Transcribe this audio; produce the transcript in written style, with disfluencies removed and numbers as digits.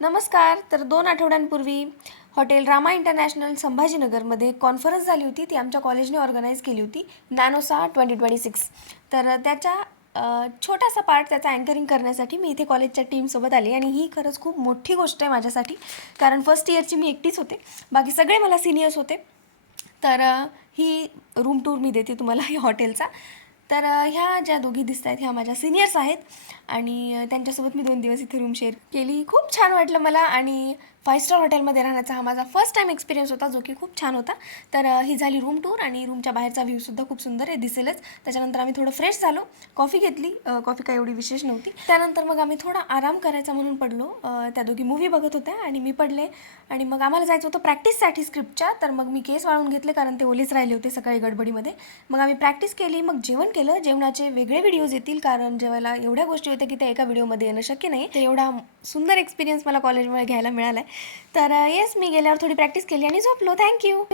नमस्कार. तर 2 आठवड्यांपूर्वी हॉटेल रामा इंटरनॅशनल संभाजीनगरमध्ये कॉन्फरन्स झाली होती. ती आमच्या कॉलेजने ऑर्गनाईज केली होती. नॅनोसा 2026. तर त्याच्या छोटासा पार्ट त्याचा अँकरिंग करण्यासाठी मी इथे कॉलेजच्या टीमसोबत आली आणि ही खरंच खूप मोठी गोष्ट आहे माझ्यासाठी. कारण फर्स्ट इयरची मी एकटीच होते. बाकी सगळे मला सिनियर्स होते. तर ही रूम टूर मी देते तुम्हाला या हॉटेलचा. तर ह्या ज्या दोघी दिसत आहेत ह्या माझ्या सिनियर्स आहेत आणि त्यांच्यासोबत मी 2 दिवस इथे रूम शेअर केली. खूप छान वाटलं मला आणि 5 स्टार हॉटेलमध्ये राहण्याचा हा माझा फर्स्ट टाईम एक्सपिरियन्स होता, जो की खूप छान होता. तर ही झाली रूम टूर आणि रूमच्या बाहेरचा व्ह्यूसुद्धा खूप सुंदर आहे, दिसेलच. त्याच्यानंतर आम्ही थोडं फ्रेश झालो, कॉफी घेतली. कॉफी काय एवढी विशेष नव्हती. त्यानंतर मग आम्ही थोडा आराम करायचा म्हणून पडलो. त्या दोघी मूव्ही बघत होत्या आणि मी पडले आणि मग आम्हाला जायचं होतं प्रॅक्टिससाठी स्क्रिप्टच्या. तर मग मी केस वाळून घेतले कारण ते ओलेच राहिले होते सकाळी गडबडीमध्ये. मग आम्ही प्रॅक्टिस केली, मग जेवण केलं. जेवणाचे वेगळे व्हिडिओज येतील कारण जेवायला एवढ्या गोष्टी होत्या की त्या एका व्हिडिओमध्ये येणं शक्य नाही. तर एवढा सुंदर एक्सपिरियन्स मला कॉलेजमध्ये घ्यायला मिळाला आहे. तर येस, मी गेल्यावर थोडी प्रॅक्टिस केली आणि झोपलो. थँक्यू.